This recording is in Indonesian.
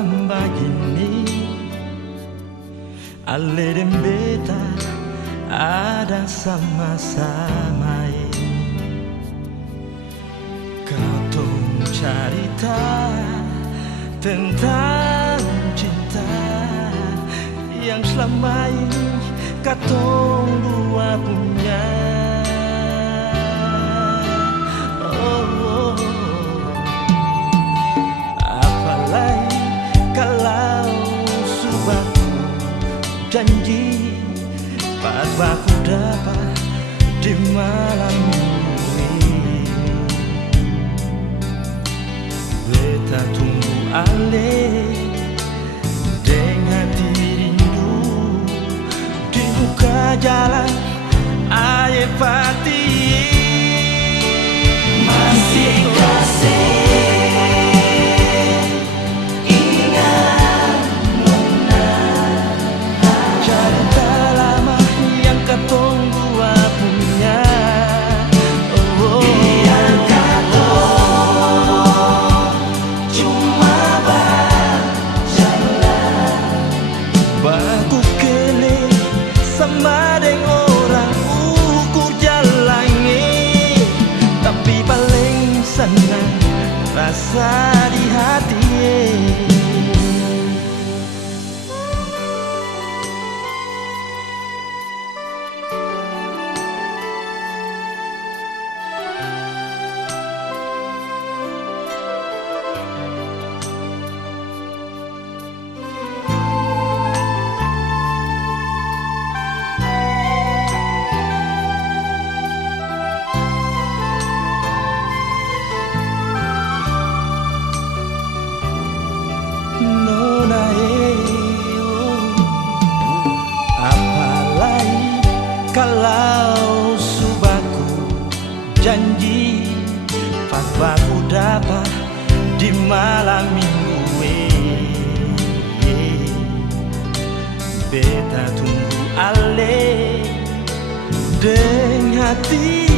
malam begini, Ale dan beta ada sama-sama. Katong cerita tentang cinta yang selama ini katong dua punya. Apalagi kalau sudah janji pas baku dapat di malam ini, beta tunggu ale dengan rindu di buka jalan aye pati. Masih kasih sama dengan orang ukur jalannya, tapi paling senang rasa di hati. Apalagi kalau subaku janji pas baku dapat di malam minggu, beta tunggu ale dengan hati.